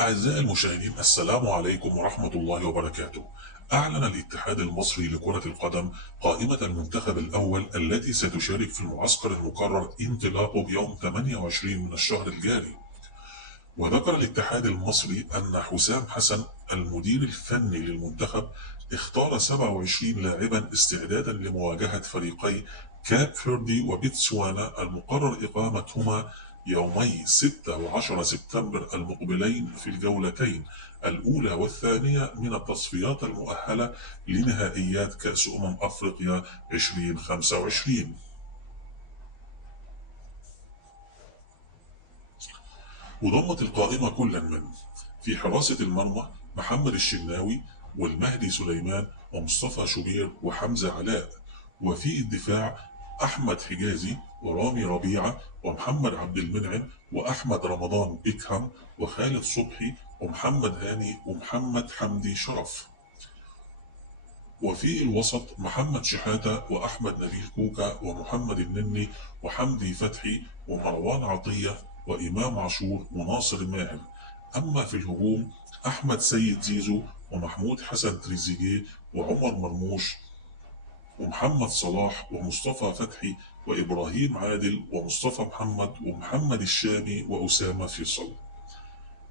أعزائي المشاهدين، السلام عليكم ورحمة الله وبركاته. أعلن الاتحاد المصري لكرة القدم قائمة المنتخب الأول التي ستشارك في المعسكر المقرر انطلاقه بيوم 28 من الشهر الجاري. وذكر الاتحاد المصري أن حسام حسن المدير الفني للمنتخب اختار 27 لاعبا استعدادا لمواجهة فريقي كاب فيردي وبيتسوانا المقرر إقامتهما يومي 6 و10 سبتمبر المقبلين في الجولتين الأولى والثانية من التصفيات المؤهلة لنهائيات كأس أفريقيا 2025. وضمت القائمة كلا من: في حراسة المرمى محمد الشناوي والمهدي سليمان ومصطفى شوبير وحمزة علاء. وفي الدفاع أحمد حجازي ورامي ربيعة ومحمد عبد المنعم وأحمد رمضان بيكهام وخالد صبحي ومحمد هاني ومحمد حمدي شرف. وفي الوسط محمد شحاتة وأحمد نبيل كوكا ومحمد النني وحمدي فتحي ومروان عطية وإمام عاشور وناصر ماهر. أما في الهجوم أحمد سيد زيزو ومحمود حسن تريزيجيه وعمر مرموش ومحمد صلاح ومصطفى فتحي وإبراهيم عادل ومصطفى محمد ومحمد الشامي وأسامة فيصل.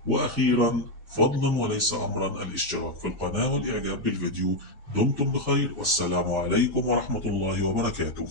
وأخيرا فضلا وليس أمرا الاشتراك في القناة والإعجاب بالفيديو. دمتم بخير، والسلام عليكم ورحمة الله وبركاته.